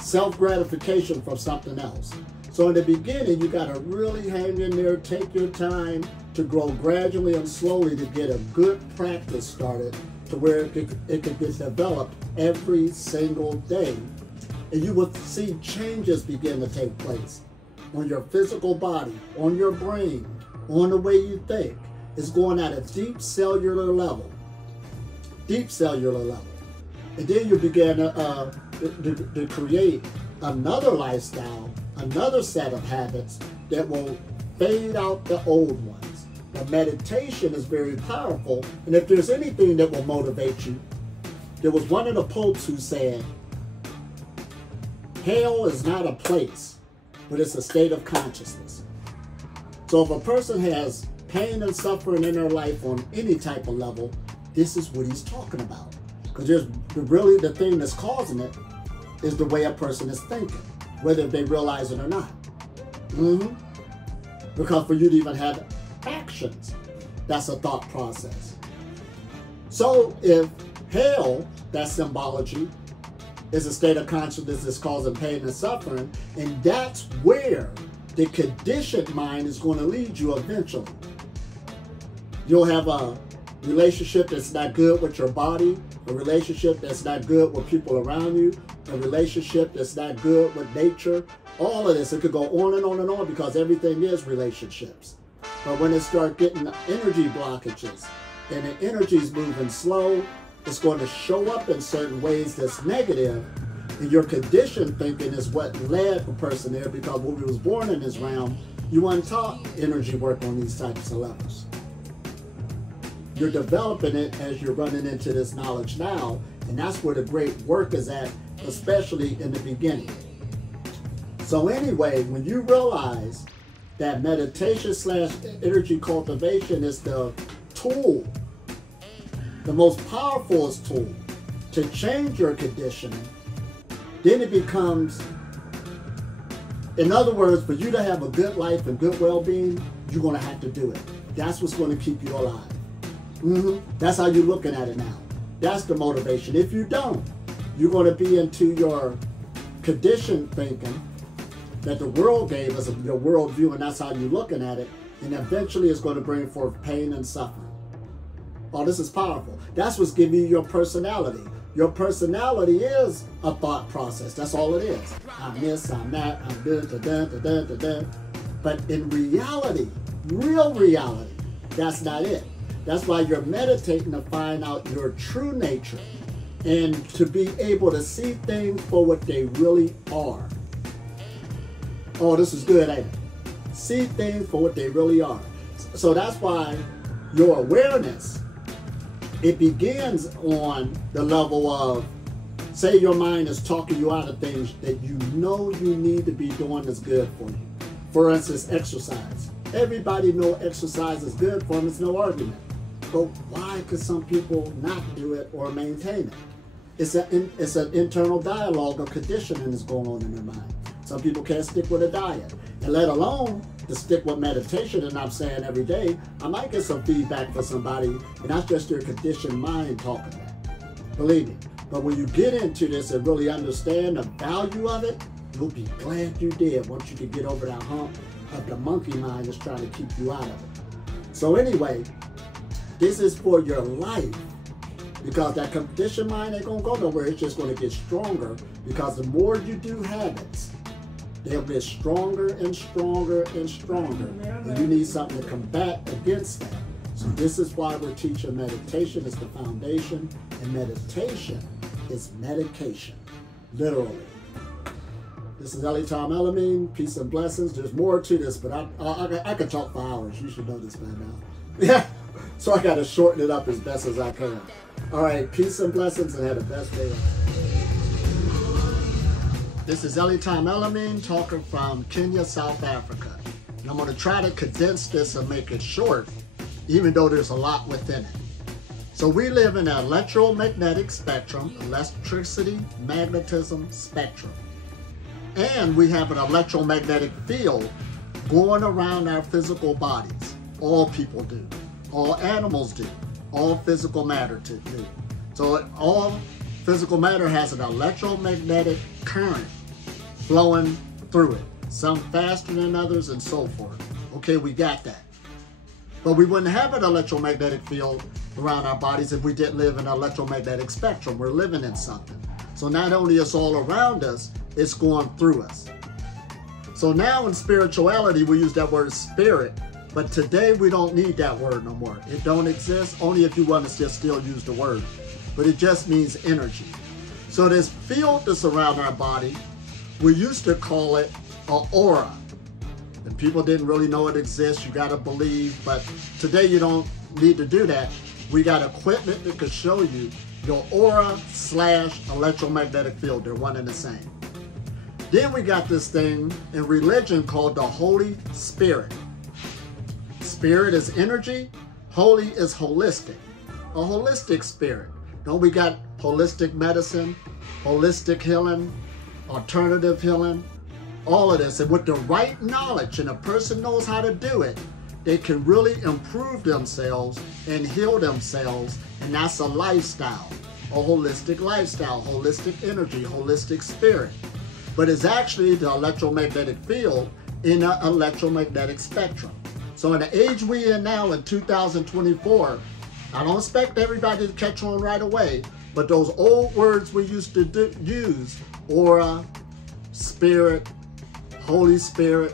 self-gratification from something else. So in the beginning, you got to really hang in there, take your time to grow gradually and slowly to get a good practice started to where it can get developed every single day. And you will see changes begin to take place on your physical body, on your brain, on the way you think. It's going at a deep cellular level. Deep cellular level. And then you begin to create another lifestyle, another set of habits that will fade out the old ones. But meditation is very powerful, and if there's anything that will motivate you, there was one of the popes who said, hell is not a place, but it's a state of consciousness. So if a person has pain and suffering in their life on any type of level, this is what he's talking about. Because there's really the thing that's causing it is the way a person is thinking, whether they realize it or not. Because for you to even have actions, that's a thought process. So if hell, that symbology, is a state of consciousness that's causing pain and suffering, and that's where the conditioned mind is going to lead you eventually. You'll have a relationship that's not good with your body, a relationship that's not good with people around you, a relationship that's not good with nature. All of this, it could go on and on and on because everything is relationships. But when it starts getting energy blockages and the energy's moving slow, it's going to show up in certain ways that's negative, and your conditioned thinking is what led the person there, because when we was born in this realm, you weren't taught energy work on these types of levels. You're developing it as you're running into this knowledge now, and that's where the great work is at, especially in the beginning. So anyway, when you realize that meditation / energy cultivation is the tool, the most powerful tool to change your conditioning, then it becomes, in other words, for you to have a good life and good well-being, you're going to have to do it. That's what's going to keep you alive. That's how you're looking at it now. That's the motivation. If you don't, you're going to be into your conditioned thinking that the world gave us, your worldview, and that's how you're looking at it, and eventually it's going to bring forth pain and suffering. Oh, this is powerful. That's what's giving you your personality. Your personality is a thought process. That's all it is. I'm this, I'm that, I'm da. But in reality, real reality, that's not it. That's why you're meditating to find out your true nature. and to be able to see things for what they really are. Oh, this is good, ain't it? See things for what they really are. So that's why your awareness, it begins on the level of, say your mind is talking you out of things that you know you need to be doing that's good for you. For instance, exercise. Everybody know exercise is good for them, it's no argument. But why could some people not do it or maintain it? It's an internal dialogue of conditioning that's going on in their mind. Some people can't stick with a diet, and let alone to stick with meditation. And I'm saying every day, I might get some feedback for somebody, and that's just your conditioned mind talking that. Believe me. But when you get into this and really understand the value of it, you'll be glad you did once you can get over that hump of the monkey mind that's trying to keep you out of it. So anyway, this is for your life. Because that conditioned mind ain't gonna go nowhere, it's just gonna get stronger, because the more you do habits, they'll get stronger and stronger and stronger. And you need something to combat against that. So this is why we're teaching meditation is the foundation, and meditation is medication, literally. This is Ellie Tom Elamine, peace and blessings. There's more to this, but I could talk for hours. You should know this by now. Yeah, so I gotta shorten it up as best as I can. All right, peace and blessings, and have the best day. This is Ellie Tom Elamine talking from Kenya, South Africa. And I'm going to try to condense this and make it short, even though there's a lot within it. So we live in an electromagnetic spectrum, electricity, magnetism spectrum. And we have an electromagnetic field going around our physical bodies. All people do. All animals do. All physical matter to do. So all physical matter has an electromagnetic current flowing through it. Some faster than others and so forth. Okay, we got that. But we wouldn't have an electromagnetic field around our bodies if we didn't live in an electromagnetic spectrum. We're living in something. So not only is all around us, it's going through us. So now in spirituality, we use that word spirit. But today we don't need that word no more. It don't exist, only if you want to just still use the word. But it just means energy. So this field that's around our body, we used to call it an aura. And people didn't really know it exists, you gotta believe, but today you don't need to do that. We got equipment that could show you your aura / electromagnetic field, they're one and the same. Then we got this thing in religion called the Holy Spirit. Spirit is energy, holy is holistic. A holistic spirit. Don't we got holistic medicine, holistic healing, alternative healing, all of this. And with the right knowledge, and a person knows how to do it, they can really improve themselves and heal themselves. And that's a lifestyle, a holistic lifestyle, holistic energy, holistic spirit. But it's actually the electromagnetic field in an electromagnetic spectrum. So in the age we in now in 2024, I don't expect everybody to catch on right away, but those old words we used to use, aura, spirit, Holy Spirit,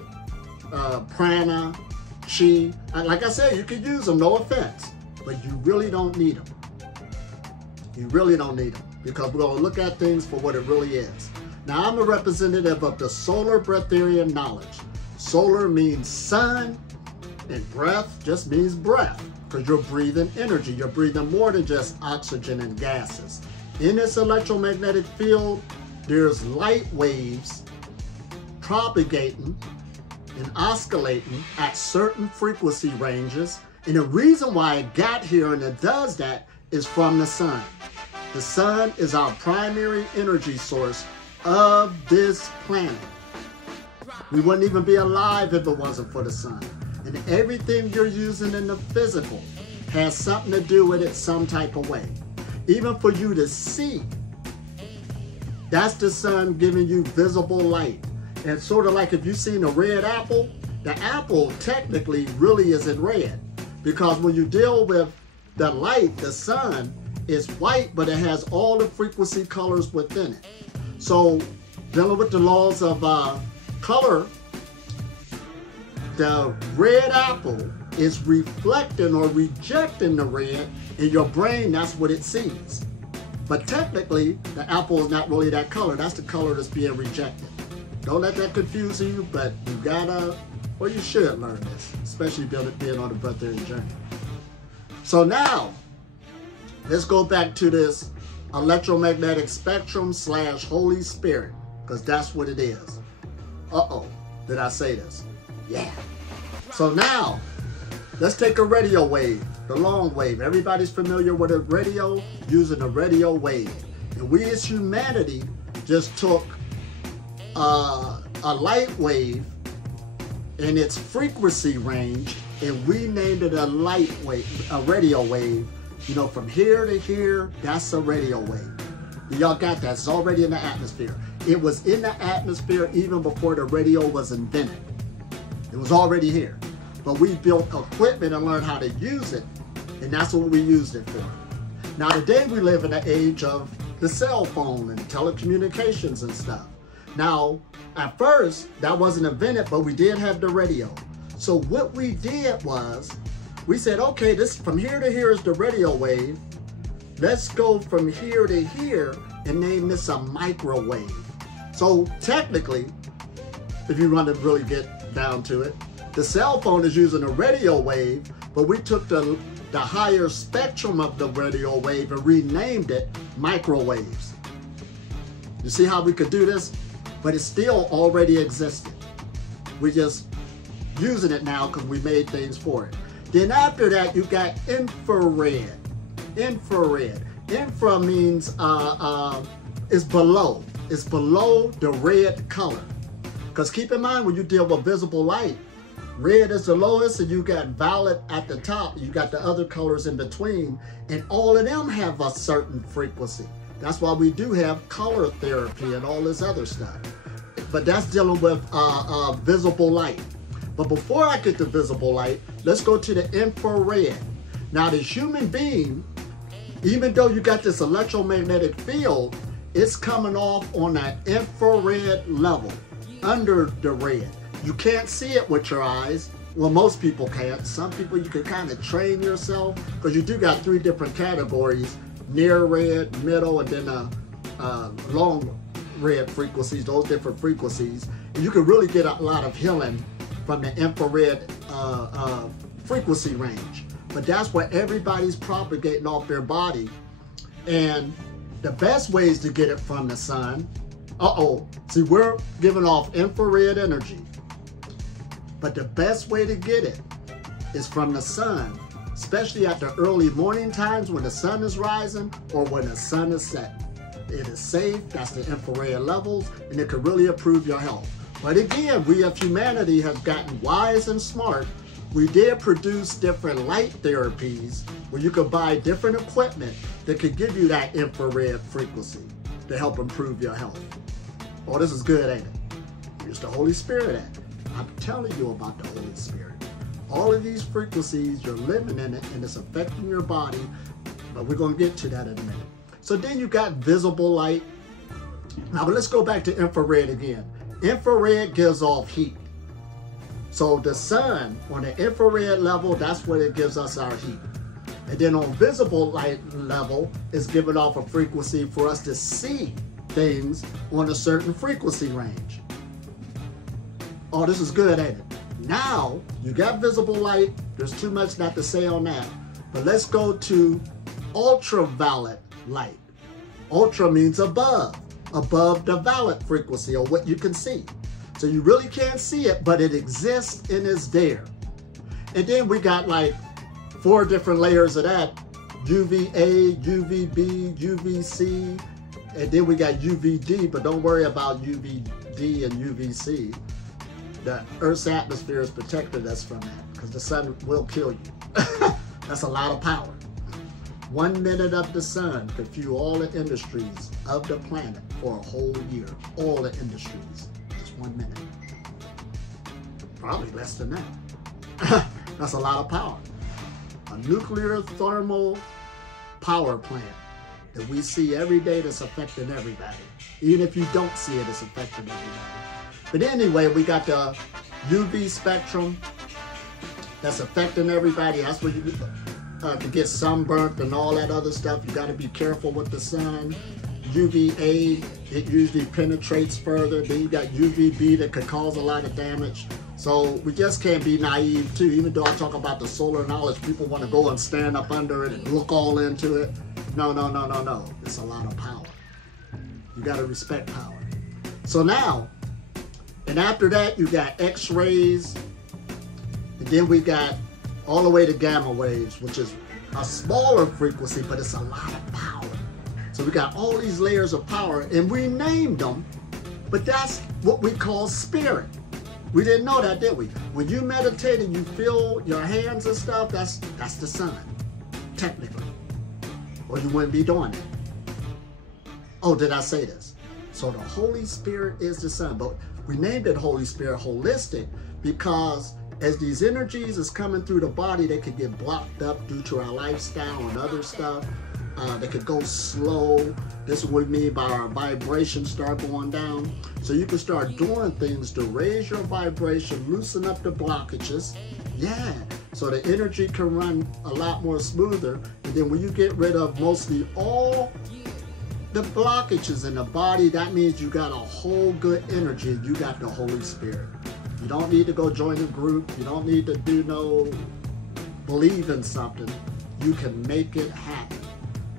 prana, chi, like I said, you can use them, no offense, but you really don't need them. You really don't need them, because we're going to look at things for what it really is. Now, I'm a representative of the solar breatharian knowledge. Solar means sun, and breath just means breath, because you're breathing energy. You're breathing more than just oxygen and gases. In this electromagnetic field, there's light waves propagating and oscillating at certain frequency ranges. And the reason why it got here and it does that is from the sun. The sun is our primary energy source of this planet. We wouldn't even be alive if it wasn't for the sun. And everything you're using in the physical has something to do with it some type of way. Even for you to see, that's the sun giving you visible light. And sort of like if you've seen a red apple, the apple technically really isn't red. Because when you deal with the light, the sun is white, but it has all the frequency colors within it. So dealing with the laws of color, the red apple is reflecting or rejecting the red. In your brain, that's what it sees. But technically, the apple is not really that color. That's the color that's being rejected. Don't let that confuse you, but you gotta, or you should learn this, especially being on the breatharian journey. So now, let's go back to this electromagnetic spectrum / Holy Spirit, because that's what it is. Uh-oh, did I say this? Yeah. So now, let's take a radio wave, the long wave. Everybody's familiar with a radio, using a radio wave. And we as humanity just took a light wave in its frequency range, and we named it a light wave, a radio wave. You know, from here to here, that's a radio wave. Y'all got that? It's already in the atmosphere. It was in the atmosphere even before the radio was invented. It was already here. But we built equipment and learned how to use it, and that's what we used it for. Now today we live in the age of the cell phone and telecommunications and stuff. Now, at first, that wasn't invented, but we did have the radio. So what we did was, we said, okay, this from here to here is the radio wave. Let's go from here to here and name this a microwave. So technically, if you want to really get down to it, the cell phone is using a radio wave, but we took the higher spectrum of the radio wave and renamed it microwaves. You see how we could do this? But it still already existed. We're just using it now because we made things for it. Then after that, you got infrared. Infrared. Infra means it's below. It's below the red color. Because keep in mind, when you deal with visible light, red is the lowest, and you got violet at the top. You got the other colors in between, and all of them have a certain frequency. That's why we do have color therapy and all this other stuff. But that's dealing with visible light. But before I get to visible light, let's go to the infrared. Now the human being, even though you got this electromagnetic field, it's coming off on that infrared level, under the red. You can't see it with your eyes. Well, most people can't. Some people you can kind of train yourself, because you do got 3 different categories: near red, middle, and then long red frequencies, those different frequencies. And you can really get a lot of healing from the infrared frequency range. But that's what everybody's propagating off their body. And the best ways to get it from the sun, see, we're giving off infrared energy. But the best way to get it is from the sun, especially at the early morning times when the sun is rising or when the sun is setting. It is safe, that's the infrared levels, and it can really improve your health. But again, we of humanity have gotten wise and smart. We did produce different light therapies where you could buy different equipment that could give you that infrared frequency to help improve your health. Oh, this is good, ain't it? Here's the Holy Spirit at it. I'm telling you about the Holy Spirit. All of these frequencies, you're living in it, and it's affecting your body, but we're going to get to that in a minute. So then you got visible light. Now, but let's go back to infrared again. Infrared gives off heat. So the sun, on the infrared level, that's what it gives us our heat. And then on visible light level, it's giving off a frequency for us to see things on a certain frequency range. Oh, this is good, ain't it? Now, you got visible light. There's too much not to say on that. But let's go to ultraviolet light. Ultra means above the violet frequency, or what you can see. So you really can't see it, but it exists and is there. And then we got like 4 different layers of that: UVA, UVB, UVC, and then we got UVD, but don't worry about UVD and UVC. The Earth's atmosphere has protected us from that, because the sun will kill you. That's a lot of power. 1 minute of the sun could fuel all the industries of the planet for a whole year. All the industries. Just 1 minute. Probably less than that. That's a lot of power. A nuclear thermal power plant that we see every day that's affecting everybody. Even if you don't see it, it's affecting everybody. But anyway, we got the UV spectrum that's affecting everybody. That's what you do. can get sunburnt and all that other stuff. You got to be careful with the sun. UVA, it usually penetrates further. Then you got UVB that could cause a lot of damage. So we just can't be naive too. Even though I talk about the solar knowledge, people want to go and stand up under it and look all into it. No, no, no, no, no. It's a lot of power. You got to respect power. So now, and after that, you got X-rays. And then we got all the way to gamma waves, which is a smaller frequency, but it's a lot of power. So we got all these layers of power, and we named them, but that's what we call spirit. We didn't know that, did we? When you meditate and you feel your hands and stuff, that's the sun, technically. Or you wouldn't be doing it. Oh, did I say this? So the Holy Spirit is the sun, but we named it Holy Spirit holistic because as these energies is coming through the body, they could get blocked up due to our lifestyle and other stuff. They could go slow. This is what we mean by our vibrations start going down. So you can start doing things to raise your vibration, loosen up the blockages. Yeah, so the energy can run a lot more smoother. And then when you get rid of mostly all the blockages in the body, that means you got a whole good energy. You got the Holy Spirit. You don't need to go join a group. You don't need to believe in something. You can make it happen.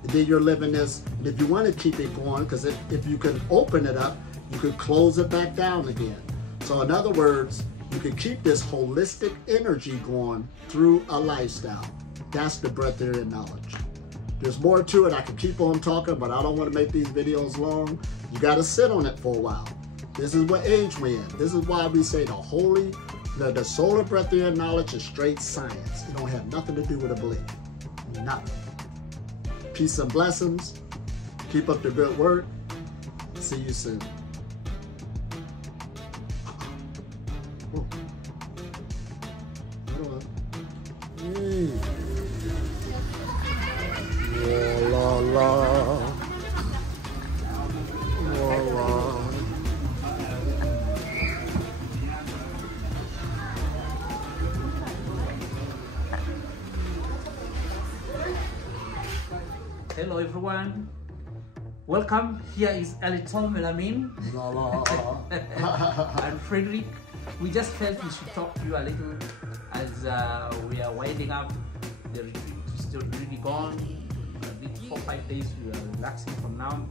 And then you're living this, and if you want to keep it going, because if you can open it up, you could close it back down again. So in other words, you can keep this holistic energy going through a lifestyle. That's the breatharian knowledge. There's more to it. I could keep on talking, but I don't want to make these videos long. You got to sit on it for a while. This is what age we're in. This is why we say the solar breatharian knowledge is straight science. It don't have nothing to do with a belief. Nothing. Peace and blessings. Keep up the good work. See you soon. Oh. La la la. Hello everyone, welcome. Here is Aliton Melamin and Frederick. We just felt we should talk to you a little as we are winding up. The retreat is still really gone. I think 4 or 5 days we are relaxing from now,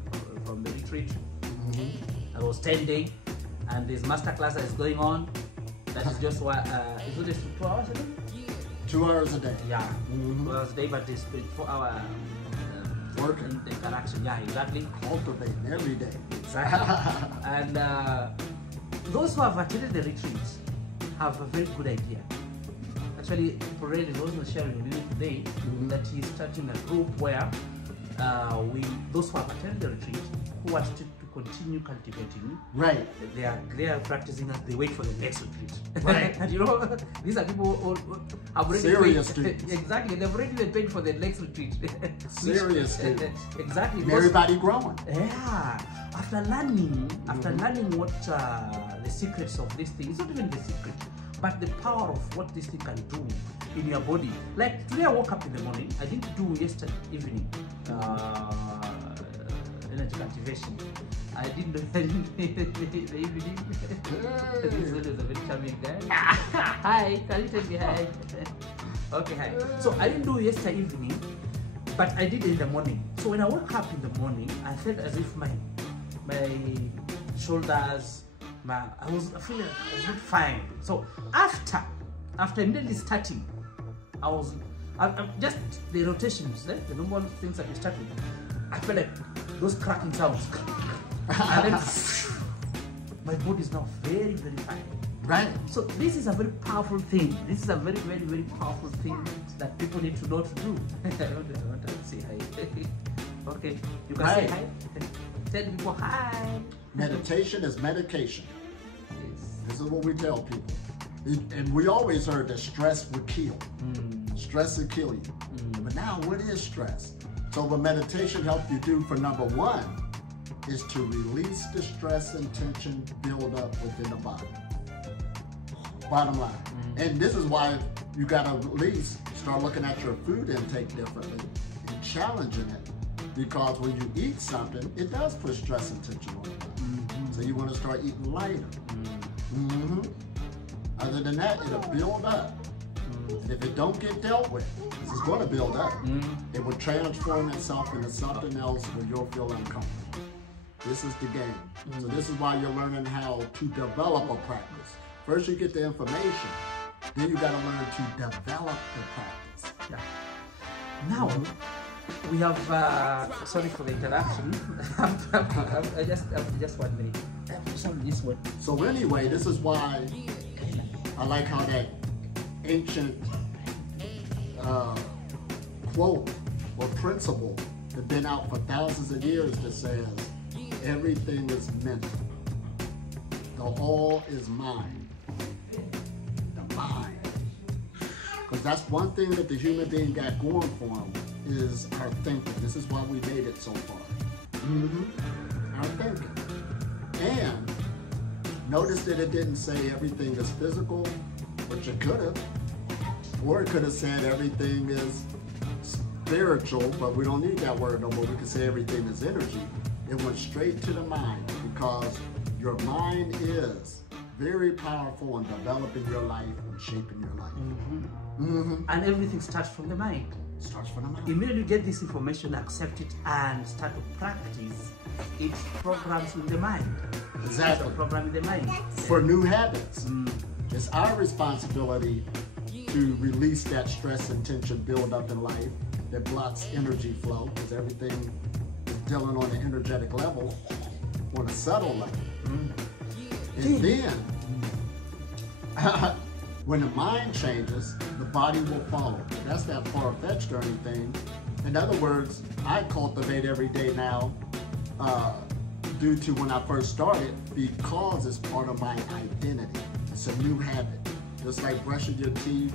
from the retreat. It was 10 days and this master class that is going on. That is just what, is it just 2 hours a day? 2 hours a day. Yeah, 2 hours a day, but it's 4 hours. Working the interaction, yeah, exactly. Cultivating every day. Exactly. And those who have attended the retreats have a very good idea. Actually, Porel is also sharing with you today that he's starting a group where those who have attended the retreat who want to continue cultivating. Right. They are practicing as they wait for the next retreat. Right. And you know, these are people who have already serious paid. Exactly. They've already been paid for the next retreat. Serious students. Exactly. Everybody growing. Yeah. After learning what the secrets of this thing, it's not even the secret, but the power of what this thing can do in your body. Like today I woke up in the morning, I didn't do yesterday evening energy activation. I didn't do the evening. This one is a very charming guy. Hi, can you tell me hi? Okay, hi. So I didn't do yesterday evening, but I did in the morning. So when I woke up in the morning, I felt as if my shoulders, I was feeling I was not fine. So after immediately starting, I just the rotations, the normal things that we start with. I felt like those cracking sounds, and then my body is now very, very fine. Right. So this is a very powerful thing. This is a very, very, very powerful thing that people need to know to do. I want to say hi. Okay, you can say hi. Tell people hi. Meditation is medication. Yes. This is what we tell people. And we always heard that stress would kill. Stress would kill you. But now, what is stress? So what meditation helps you do for number one is to release the stress and tension build up within the body. Bottom line. And this is why you gotta release Start looking at your food intake differently and challenging it. Because when you eat something, it does put stress and tension on you. So you want to start eating lighter. Other than that, it'll build up. And if it don't get dealt with, this is going to build up. It will transform itself into something else where you'll feel uncomfortable. This is the game. So this is why you're learning how to develop a practice. First you get the information, then you got to learn to develop the practice. Yeah. Now, we have, sorry for the interruption. I just 1 minute. Sorry, this one. So anyway, this is why I like how that ancient quote or principle that's been out for thousands of years that says, everything is mental. The all is mind. The mind. Because that's one thing that the human being got going for him is our thinking. This is why we made it so far. Our thinking. And notice that it didn't say everything is physical, which it could have. Or it could have said everything is spiritual, but we don't need that word no more. We can say everything is energy. It went straight to the mind because your mind is very powerful in developing your life and shaping your life. And everything starts from the mind. Starts from the mind. Immediately you get this information, accept it, and start to practice. It programs in the mind. Exactly. It's a program in the mind. For new habits. It's our responsibility to release that stress and tension build up in life that blocks energy flow, because everything is dealing on an energetic level, on a subtle level. And then, when the mind changes, the body will follow. That's that far-fetched or anything. In other words, I cultivate every day now due to when I first started, because it's part of my identity. It's a new habit. Just like brushing your teeth,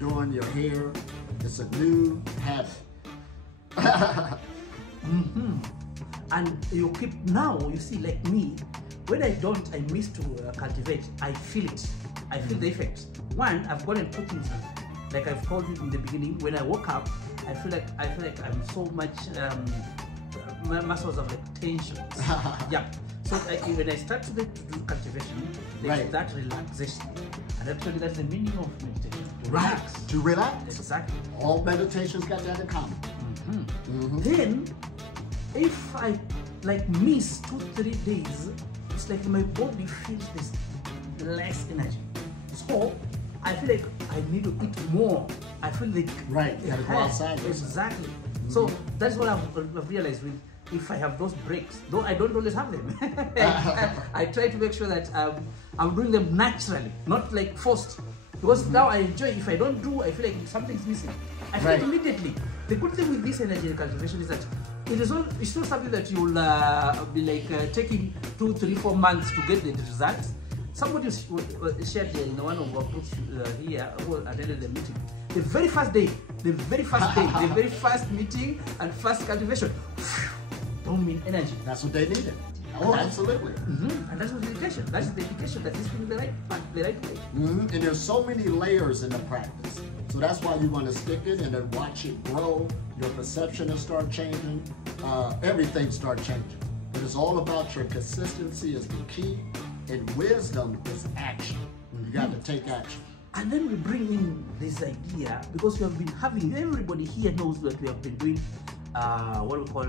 doing your hair, it's a new habit. And you keep, now you see, like me, when I miss to cultivate, I feel it. I feel the effects. One, I've gotten cooking, like I've told you in the beginning, when I woke up, I feel like I'm so much, my muscles are like tension. Yeah. So when I start to do cultivation, there's that relaxation. And actually that's the meaning of meditation. To relax. To relax. Exactly. All meditations got that in common. Then, if I like miss 2-3 days, it's like my body feels this less energy. So I feel like I need to eat more. I feel like you gotta go outside. Exactly. So that's what I've realized with. If I have those breaks, though I don't always have them, I try to make sure that I'm doing them naturally, not like forced. Because now I enjoy. If I don't do, I feel like something's missing. I feel it immediately. The good thing with this energy cultivation is that it's not something that you'll be like taking 2, 3, 4 months to get the results. Somebody shared in one of our groups here who attended the meeting. The very first day, the very first meeting and first cultivation. Don't mean energy. That's what they needed. Oh, absolutely. And that's what dedication. That's the dedication that is feeling the right way. And there's so many layers in the practice. So that's why you want to stick it and then watch it grow. Your perception will start changing. Everything start changing. But it's all about your consistency is the key. And wisdom is action. You got to take action. And then we bring in this idea because we have been having, everybody here knows that we have been doing what we call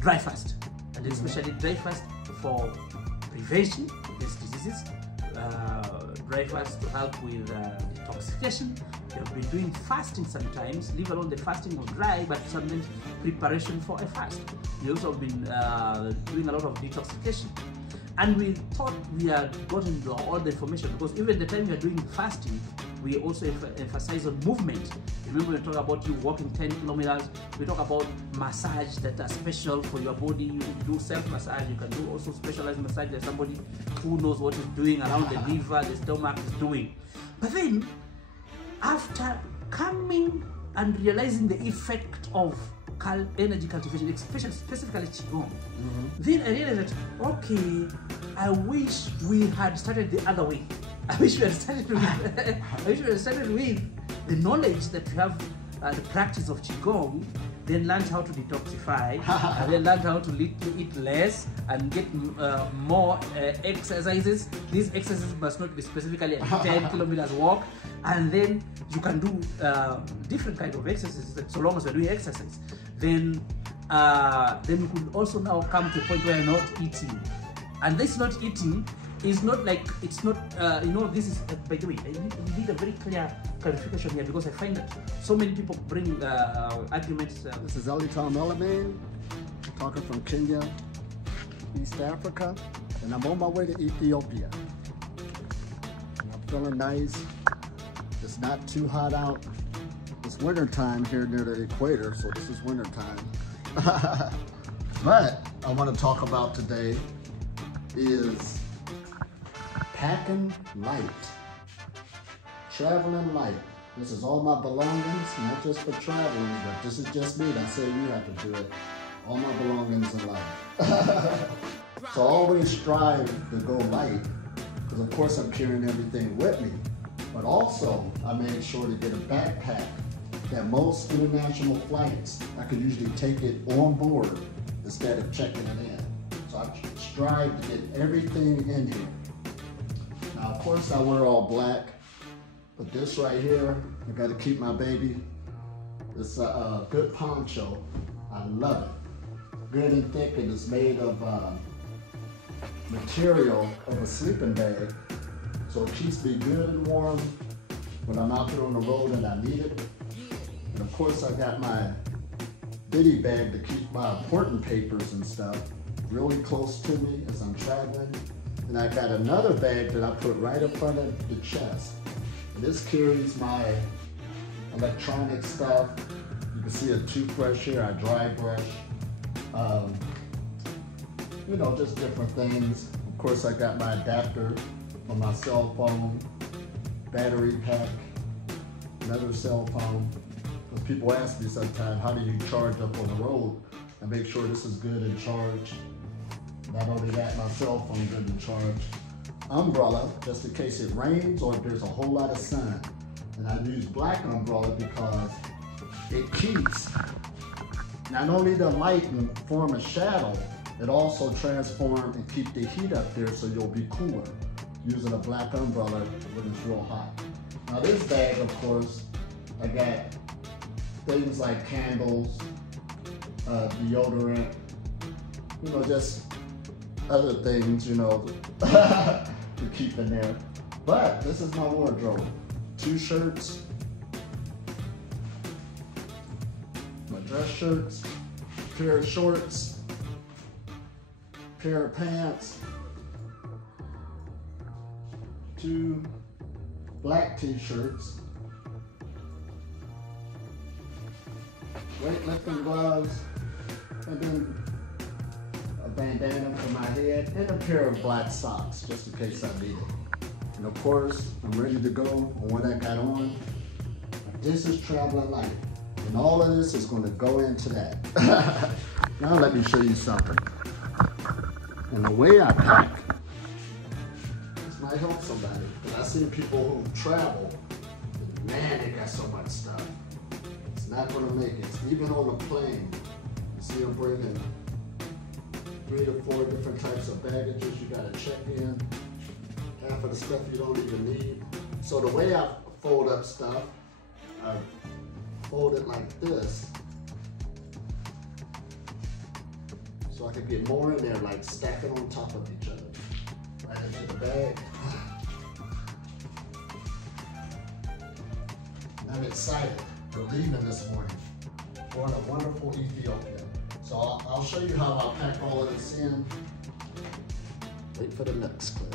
dry fast, and especially dry fast for prevention against diseases, dry fast to help with detoxification. We have been doing fasting sometimes, leave alone the fasting of dry, but sometimes preparation for a fast. We also have been doing a lot of detoxification. And we thought we had gotten all the information because even the time we are doing fasting, we also emphasize on movement. Remember we talk about you walking 10 kilometers, we talk about massage that are special for your body. You can do self-massage, you can do also specialized massage that somebody who knows what is doing around the liver, the stomach is doing. But then, after coming and realizing the effect of energy cultivation, especially specifically Qigong, then I realized that, okay, I wish we had started the other way. I wish we had started with the knowledge that you have, the practice of Qigong, then learn how to detoxify, and then learn how to eat less and get more exercises. These exercises must not be specifically a 10 kilometers walk, and then you can do different kind of exercises. So long as you're doing exercise, then you could also now come to a point where you're not eating. And this not eating is not like, it's not, this is, by the way, I need a very clear clarification here, because I find that so many people bring arguments. This is Ali Tom Elamine, talking from Kenya, East Africa, and I'm on my way to Ethiopia. And I'm feeling nice. It's not too hot out. It's winter time here near the equator, so this is winter time. But I want to talk about today is packing light, traveling light. This is all my belongings, not just for traveling, but this is just me. That's it, you have to do it. All my belongings in life. So always strive to go light, because of course I'm carrying everything with me. But also, I made sure to get a backpack that most international flights, I could usually take it on board instead of checking it in. So I strive to get everything in here. Now, of course, I wear all black, but this right here, I got to keep my baby. It's a good poncho. I love it. Good and thick, and it's made of material of a sleeping bag. So it keeps me good and warm when I'm out there on the road and I need it. And of course, I got my bitty bag to keep my important papers and stuff really close to me as I'm traveling. And I got another bag that I put right in front of the chest. And this carries my electronic stuff. You can see a toothbrush here, a dry brush. Just different things. Of course, I got my adapter for my cell phone, battery pack, another cell phone. Because people ask me sometimes, how do you charge up on the road? I make sure this is good in charge. Not only that, my cell phone good in charge. Umbrella, just in case it rains or if there's a whole lot of sun. And I use black umbrella because it keeps not only the light and form a shadow, it also transform and keep the heat up there so you'll be cooler using a black umbrella when it's real hot. Now this bag, of course, I got things like candles, deodorant, just other things, to keep in there. But this is my wardrobe. 2 shirts, my dress shirts, pair of shorts, pair of pants, 2 black t-shirts, weightlifting gloves, and then a bandana for my head, and a pair of black socks, just in case I need it. And of course, I'm ready to go on what I got on. This is traveling light, and all of this is going to go into that. Now let me show you something. And the way I pack, this might help somebody, because I see people who travel, and man, they got so much stuff. It's not going to make it. Even on a plane, you see them bringing 3 or 4 different types of baggages you got to check in. Half of the stuff you don't even need. So the way I fold up stuff, I fold it like this. So I can get more in there, like stacking on top of each other. Right into the bag. And I'm excited for leaving this morning, going to wonderful Ethiopia. So I'll show you how I pack all of this in. Wait for the next clip.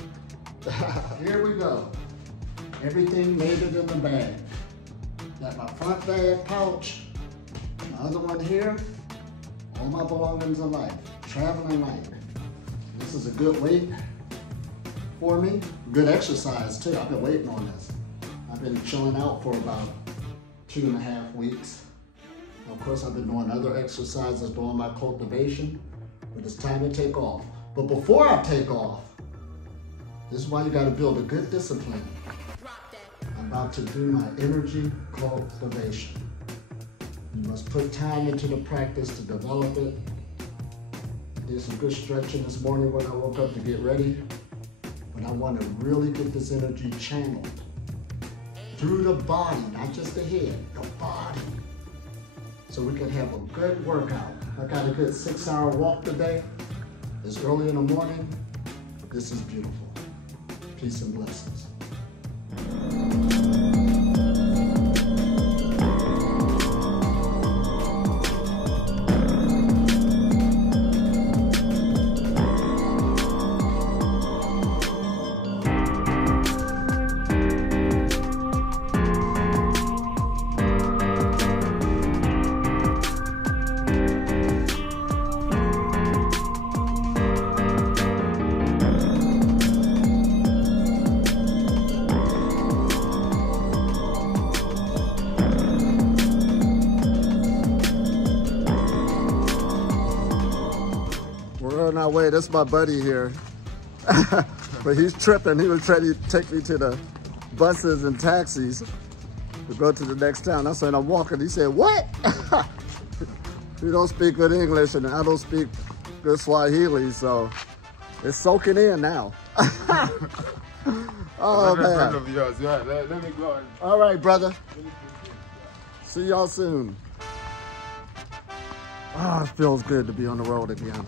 Here we go. Everything loaded in the bag. Got my front bag pouch, my other one here, all my belongings in life, traveling light. This is a good weight for me. Good exercise too. I've been waiting on this. I've been chilling out for about 2.5 weeks. Of course, I've been doing other exercises, doing my cultivation, but it's time to take off. But before I take off, this is why you got to build a good discipline. I'm about to do my energy cultivation. You must put time into the practice to develop it. Did some good stretching this morning when I woke up to get ready. But I want to really get this energy channeled through the body, not just the head, the body. So we can have a good workout. I got a good 6-hour walk today. It's early in the morning. This is beautiful. Peace and blessings. We're on our way. That's my buddy here. But he's tripping. He was trying to take me to the buses and taxis to go to the next town. I said, I'm walking. He said, what? You don't speak good English and I don't speak good Swahili, so it's soaking in now. Oh, man. Of yours. Yeah, let me go. All right, brother. See y'all soon. Oh, it feels good to be on the road again.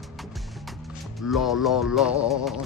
La, la, la.